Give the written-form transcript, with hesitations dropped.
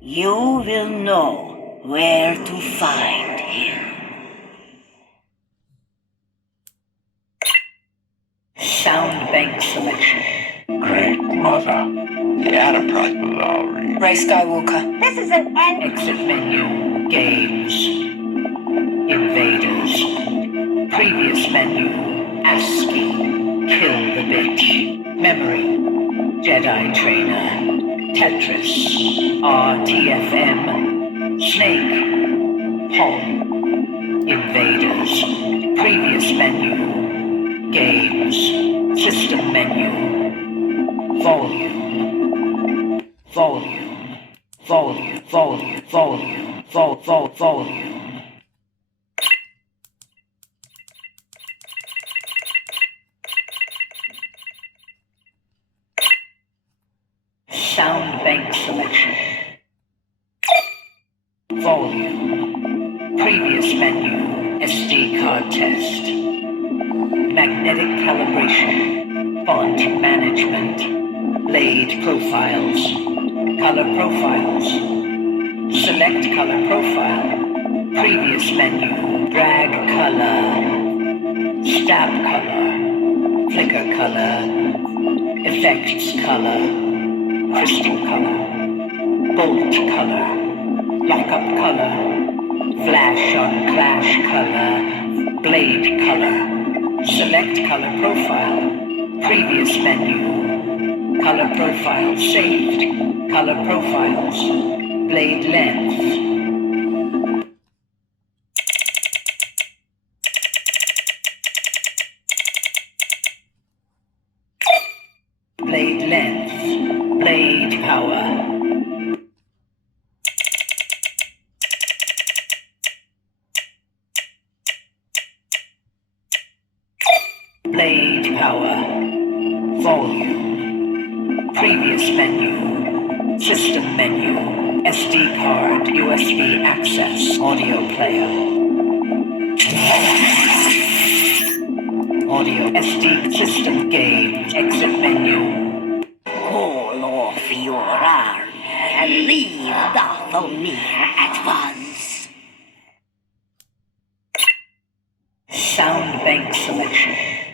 You will know where to find him. Sound bank selection. Great Mother. The Enterprise Lowry. Ray Skywalker. This is an end. Exit menu. Games. Invaders. Previous menu. ASCII. Kill the bitch. Memory. Jedi Trainer. Tetris. RTFM. Snake. Home. Invaders. Previous menu. Games. System menu. Volume. Volume. Volume. Volume. Volume. Volume. Sound bank selection. Volume. Previous menu. SD card test. Magnetic calibration. Font management. Blade profiles. Color profiles. Select color profile. Previous menu. Drag color. Stab color. Flicker color. Effects color. Crystal color. Bolt color. Lockup color. Flash on clash color. Blade color. Select color profile. Previous menu. Color profile saved. Color profiles. Blade length. Blade length. Blade power. Blade power. Volume. Previous menu. System menu. SD card. USB access. Audio player. Audio SD system game. Exit menu. Call off your arm and leave Dathomir at once. Sound bank selection.